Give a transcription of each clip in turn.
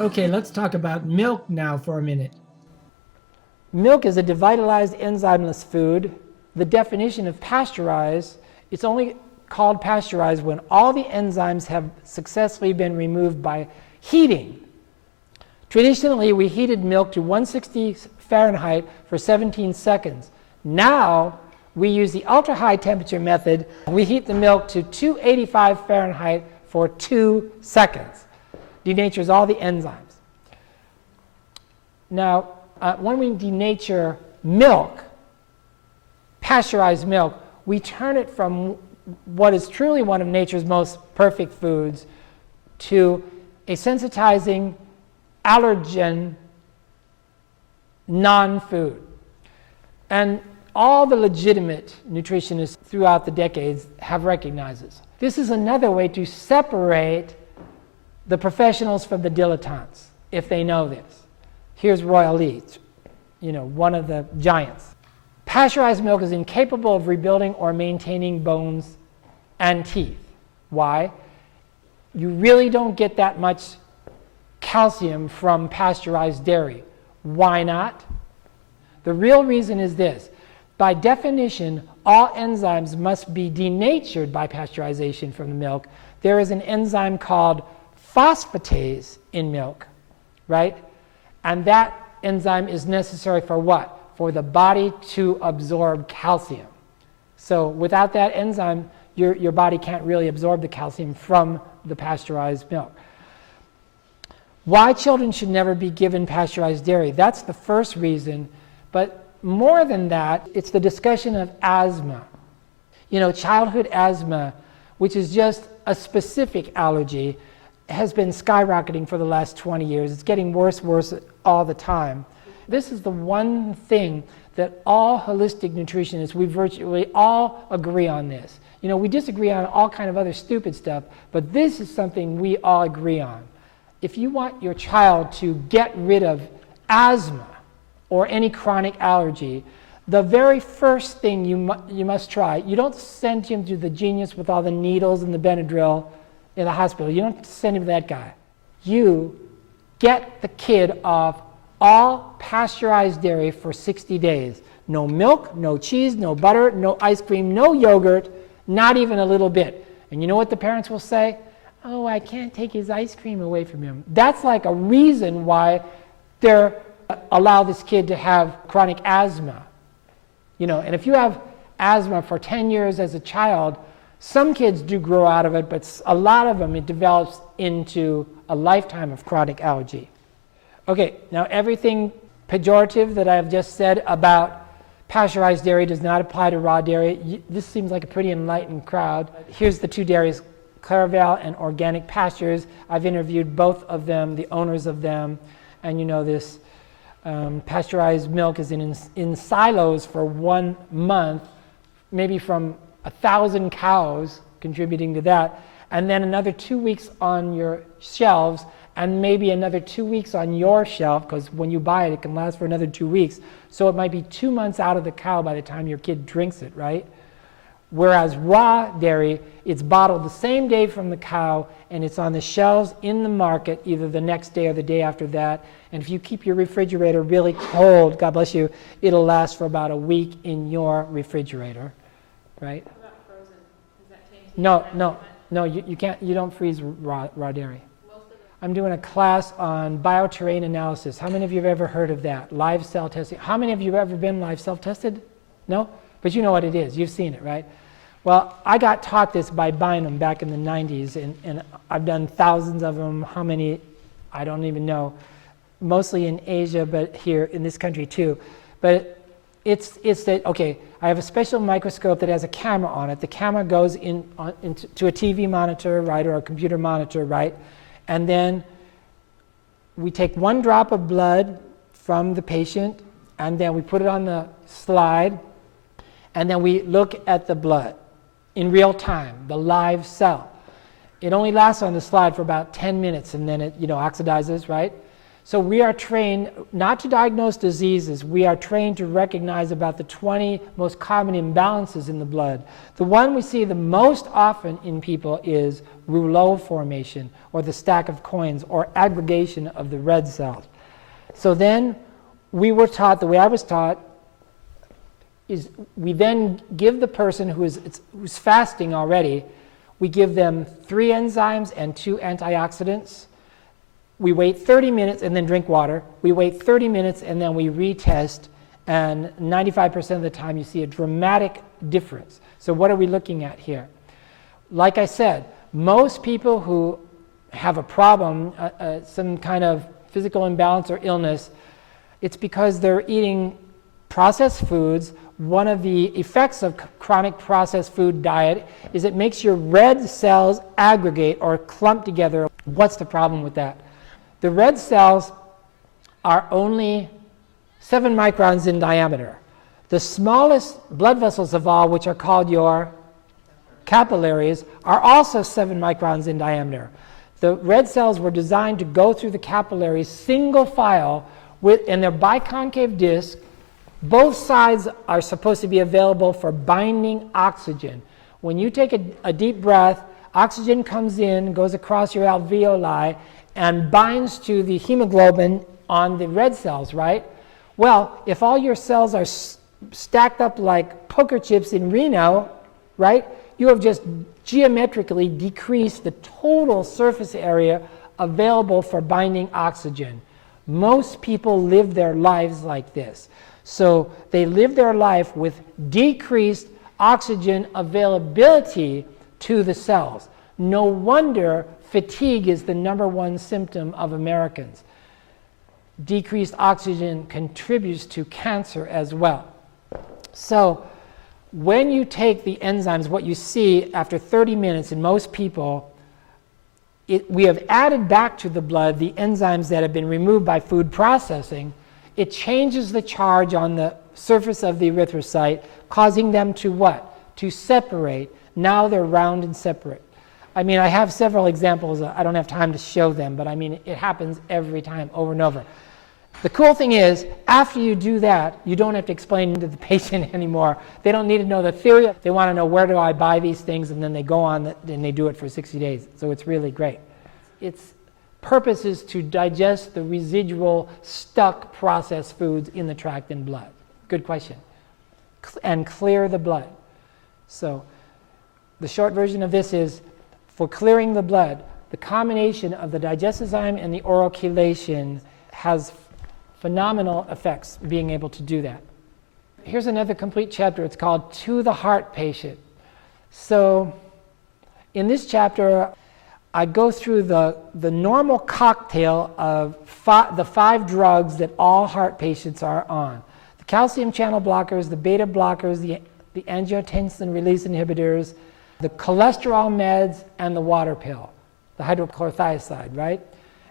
Okay, let's talk about milk now for a minute. Milk is a devitalized enzymeless food. The definition of pasteurized, it's only called pasteurized when all the enzymes have successfully been removed by heating. Traditionally, we heated milk to 160 Fahrenheit for 17 seconds. Now, we use the ultra-high temperature method. We heat the milk to 285 Fahrenheit for 2 seconds. Denatures all the enzymes. Now, when we denature milk, pasteurized milk, we turn it from what is truly one of nature's most perfect foods to a sensitizing allergen non-food. And all the legitimate nutritionists throughout the decades have recognized this. This is another way to separate the professionals from the dilettantes, if they know this. Here's Royal Leeds, one of the giants. Pasteurized milk is incapable of rebuilding or maintaining bones and teeth. Why? You really don't get that much calcium from pasteurized dairy. Why not? The real reason is this. By definition, all enzymes must be denatured by pasteurization from the milk. There is an enzyme called phosphatase in milk, right? And that enzyme is necessary for what? For the body to absorb calcium. So without that enzyme, your body can't really absorb the calcium from the pasteurized milk. Why children should never be given pasteurized dairy? That's the first reason. But more than that, it's the discussion of asthma. Childhood asthma, which is just a specific allergy, has been skyrocketing for the last 20 years. It's getting worse all the time. This is the one thing that all holistic nutritionists, we virtually all agree on this. We disagree on all kind of other stupid stuff, but this is something we all agree on. If you want your child to get rid of asthma or any chronic allergy, the very first thing you must try, you don't send him to the genius with all the needles and the Benadryl in the hospital. You don't send him to that guy. You get the kid off all pasteurized dairy for 60 days. No milk, no cheese, no butter, no ice cream, no yogurt, not even a little bit. And you know what the parents will say? Oh, I can't take his ice cream away from him. That's like a reason why they're allow this kid to have chronic asthma. And if you have asthma for 10 years as a child, some kids do grow out of it, but a lot of them, it develops into a lifetime of chronic allergy. Okay, now everything pejorative that I've just said about pasteurized dairy does not apply to raw dairy. This seems like a pretty enlightened crowd. Here's the two dairies, Clairval and Organic Pastures. I've interviewed both of them, the owners of them, and this pasteurized milk is in silos for 1 month, maybe from 1,000 cows contributing to that, and then another 2 weeks on your shelves, and maybe another 2 weeks on your shelf, because when you buy it, it can last for another 2 weeks. So it might be 2 months out of the cow by the time your kid drinks it, right? Whereas raw dairy, it's bottled the same day from the cow, and it's on the shelves in the market either the next day or the day after that. And if you keep your refrigerator really cold, God bless you, it'll last for about a week in your refrigerator, right? What about frozen? Is that tainted? No, you can't. You don't freeze raw dairy. I'm doing a class on bioterrain analysis. How many of you have ever heard of that? Live cell testing. How many of you have ever been live cell tested? No? But you know what it is. You've seen it, right? Well, I got taught this by Bynum back in the 90s, and I've done thousands of them. How many? I don't even know. Mostly in Asia, but here in this country too. But it's that, okay, I have a special microscope that has a camera on it. The camera goes into a TV monitor, right, or a computer monitor, right? And then we take 1 drop of blood from the patient, and then we put it on the slide, and then we look at the blood in real time, the live cell. It only lasts on the slide for about 10 minutes, and then it oxidizes, right? So we are trained not to diagnose diseases. We are trained to recognize about the 20 most common imbalances in the blood. The one we see the most often in people is rouleau formation, or the stack of coins, or aggregation of the red cells. So then we were taught, the way I was taught, is we then give the person who's fasting already, we give them 3 enzymes and 2 antioxidants. We wait 30 minutes and then drink water. We wait 30 minutes and then we retest, and 95% of the time you see a dramatic difference. So what are we looking at here? Like I said, most people who have a problem, some kind of physical imbalance or illness, it's because they're eating processed foods. One of the effects of chronic processed food diet is it makes your red cells aggregate or clump together. What's the problem with that? The red cells are only 7 microns in diameter. The smallest blood vessels of all, which are called your capillaries, are also 7 microns in diameter. The red cells were designed to go through the capillaries single file, and they're biconcave disc. Both sides are supposed to be available for binding oxygen. When you take a deep breath, oxygen comes in, goes across your alveoli, and binds to the hemoglobin on the red cells, right? Well, if all your cells are stacked up like poker chips in Reno, right, you have just geometrically decreased the total surface area available for binding oxygen. Most people live their lives like this. So they live their life with decreased oxygen availability to the cells. No wonder fatigue is the #1 symptom of Americans. Decreased oxygen contributes to cancer as well. So when you take the enzymes, what you see after 30 minutes in most people, we have added back to the blood the enzymes that have been removed by food processing. It changes the charge on the surface of the erythrocyte, causing them to what? To separate. Now they're round and separate. I mean, I have several examples. I don't have time to show them, but I mean, it happens every time, over and over. The cool thing is, after you do that, you don't have to explain to the patient anymore. They don't need to know the theory. They want to know, where do I buy these things? And then they go on and they do it for 60 days. So it's really great. Its purpose is to digest the residual stuck processed foods in the tract and blood. Good question. And clear the blood. So the short version of this is, for clearing the blood, the combination of the digestive and the oral chelation has phenomenal effects being able to do that. Here's another complete chapter. It's called To the Heart Patient. So in this chapter, I go through the normal cocktail of the 5 drugs that all heart patients are on. The calcium channel blockers, the beta blockers, the angiotensin release inhibitors, the cholesterol meds, and the water pill, the hydrochlorothiazide, right?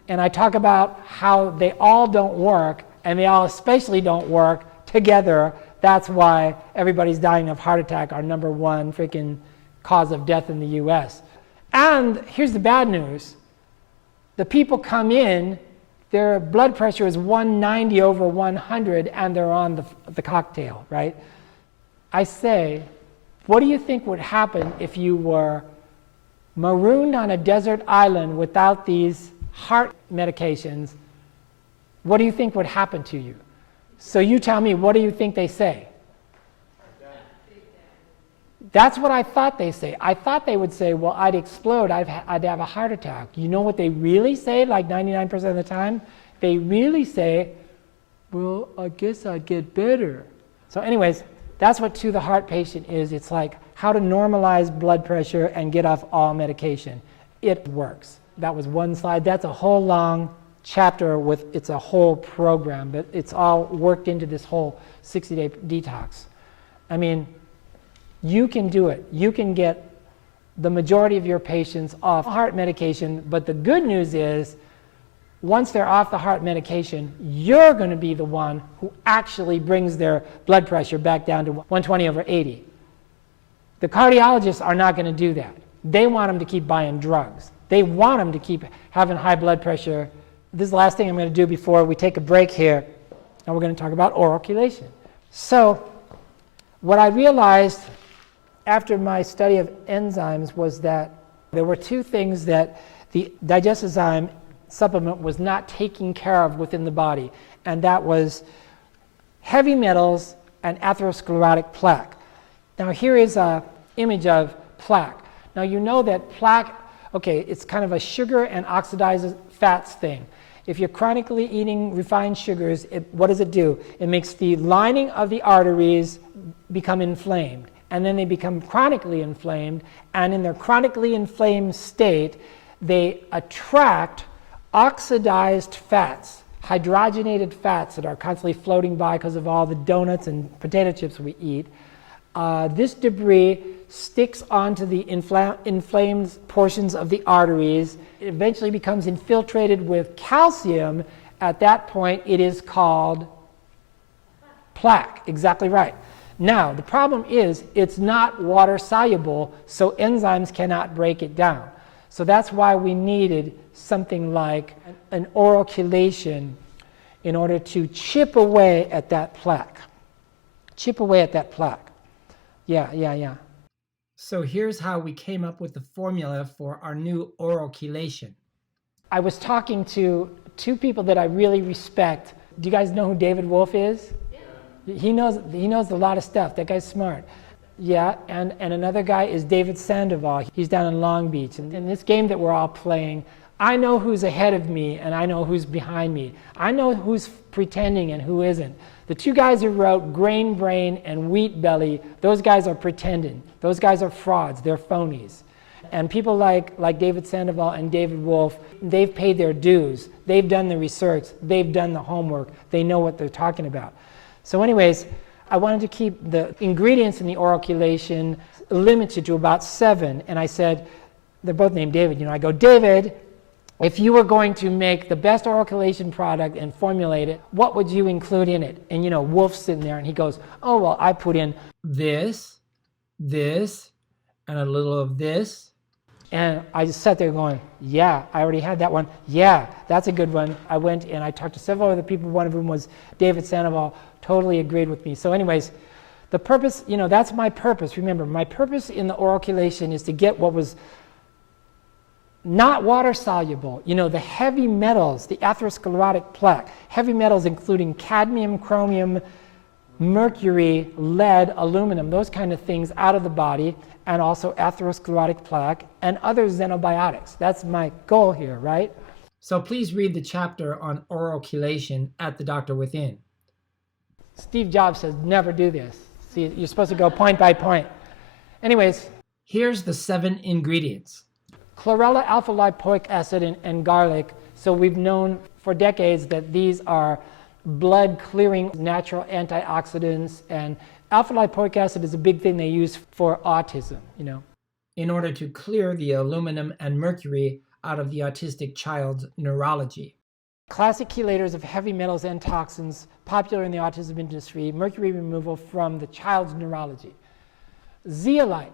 And I talk about how they all don't work, and they all especially don't work together. That's why everybody's dying of heart attack, our #1 freaking cause of death in the US. And here's the bad news. The people come in, their blood pressure is 190 over 100, and they're on the cocktail, right? I say, what do you think would happen if you were marooned on a desert island without these heart medications? What do you think would happen to you? So you tell me, what do you think they say? That's what I thought they say. I thought they would say, well, I'd explode, I'd have a heart attack. You know what they really say, like 99% of the time? They really say, well, I guess I'd get better. So anyways, that's what To the Heart Patient is. It's like how to normalize blood pressure and get off all medication. It works. That was one slide. That's a whole long chapter it's a whole program, but it's all worked into this whole 60-day detox. I mean, you can do it. You can get the majority of your patients off heart medication, but the good news is, once they're off the heart medication, you're going to be the one who actually brings their blood pressure back down to 120 over 80. The cardiologists are not going to do that. They want them to keep buying drugs. They want them to keep having high blood pressure this is the last thing I'm going to do before we take a break here, and we're going to talk about oral chelation. So what I realized after my study of enzymes was that there were two things that the digestive supplement was not taking care of within the body, and that was heavy metals and atherosclerotic plaque. Now here is an image of plaque. Now you know that plaque, okay, it's kind of a sugar and oxidized fats thing. If you're chronically eating refined sugars, what does it do? It makes the lining of the arteries become inflamed, and then they become chronically inflamed, and in their chronically inflamed state, they attract oxidized fats, hydrogenated fats that are constantly floating by because of all the donuts and potato chips we eat. This debris sticks onto the inflamed portions of the arteries. It eventually becomes infiltrated with calcium. At that point, it is called plaque. Exactly right. Now, the problem is it's not water soluble, so enzymes cannot break it down. So that's why we needed something like an oral chelation in order to chip away at that plaque. Chip away at that plaque. Yeah. So here's how we came up with the formula for our new oral chelation. I was talking to two people that I really respect. Do you guys know who David Wolf is? Yeah. He knows a lot of stuff. That guy's smart. Yeah, and another guy is David Sandoval. He's down in Long Beach. And in this game that we're all playing, I know who's ahead of me and I know who's behind me. I know who's pretending and who isn't. The two guys who wrote Grain Brain and Wheat Belly, those guys are pretending. Those guys are frauds. They're phonies. And people like David Sandoval and David Wolf, they've paid their dues. They've done the research. They've done the homework. They know what they're talking about. So anyways, I wanted to keep the ingredients in the oral chelation limited to about 7. And I said, they're both named David. I go, David, if you were going to make the best oral chelation product and formulate it, what would you include in it? And Wolf's sitting there and he goes, oh, well, I put in this, and a little of this. And I just sat there going, yeah, I already had that one. Yeah, that's a good one. I went and I talked to several other people. One of them was David Sandoval, totally agreed with me. So anyways, the purpose, that's my purpose. Remember, my purpose in the oral chelation is to get what was not water soluble, the heavy metals, the atherosclerotic plaque, heavy metals including cadmium, chromium, mercury, lead, aluminum, those kind of things out of the body, and also atherosclerotic plaque and other xenobiotics. That's my goal here, right? So please read the chapter on oral chelation at The Doctor Within. Steve Jobs says never do this. See, you're supposed to go point by point. Anyways. Here's the 7 ingredients. Chlorella, alpha-lipoic acid, and garlic. So we've known for decades that these are blood-clearing natural antioxidants, and alpha-lipoic acid is a big thing they use for autism, In order to clear the aluminum and mercury out of the autistic child's neurology. Classic chelators of heavy metals and toxins, popular in the autism industry, mercury removal from the child's neurology. Zeolite.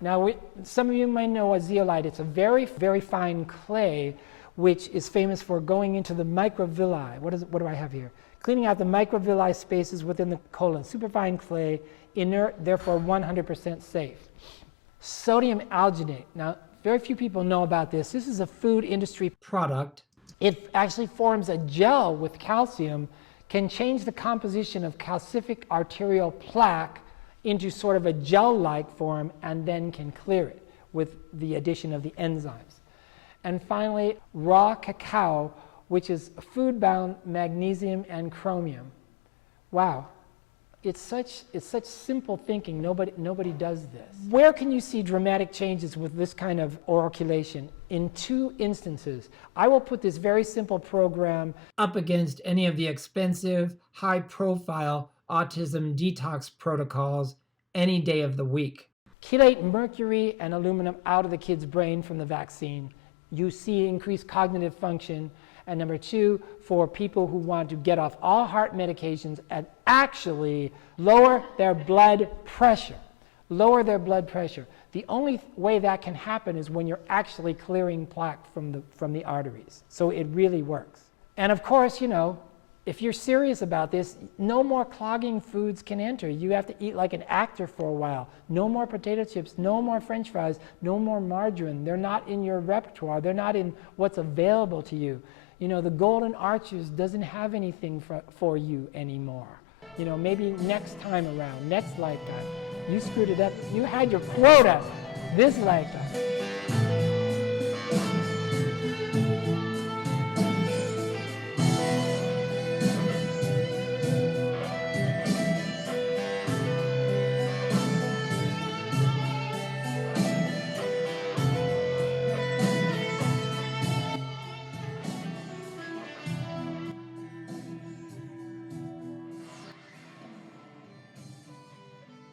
Now, some of you might know what zeolite is. It's a very, very fine clay, which is famous for going into the microvilli. What do I have here? Cleaning out the microvilli spaces within the colon. Superfine clay, inert, therefore 100% safe. Sodium alginate. Now, very few people know about this. This is a food industry product. It actually forms a gel with calcium, can change the composition of calcific arterial plaque into sort of a gel-like form, and then can clear it with the addition of the enzymes. And finally, raw cacao, which is food-bound magnesium and chromium. Wow, it's such simple thinking. Nobody does this. Where can you see dramatic changes with this kind of oral chelation? In 2 instances. I will put this very simple program up against any of the expensive, high-profile autism detox protocols any day of the week. Chelate mercury and aluminum out of the kid's brain from the vaccine. You see increased cognitive function. And number 2, for people who want to get off all heart medications and actually lower their blood pressure. Lower their blood pressure. The only way that can happen is when you're actually clearing plaque from the arteries. So it really works. And of course, you know, if you're serious about this, no more clogging foods can enter. You have to eat like an actor for a while. No more potato chips, no more French fries, no more margarine. They're not in your repertoire. They're not in what's available to you. You know, the Golden Arches doesn't have anything for you anymore. You know, maybe next time around, next lifetime. You screwed it up. You had your quota this lifetime.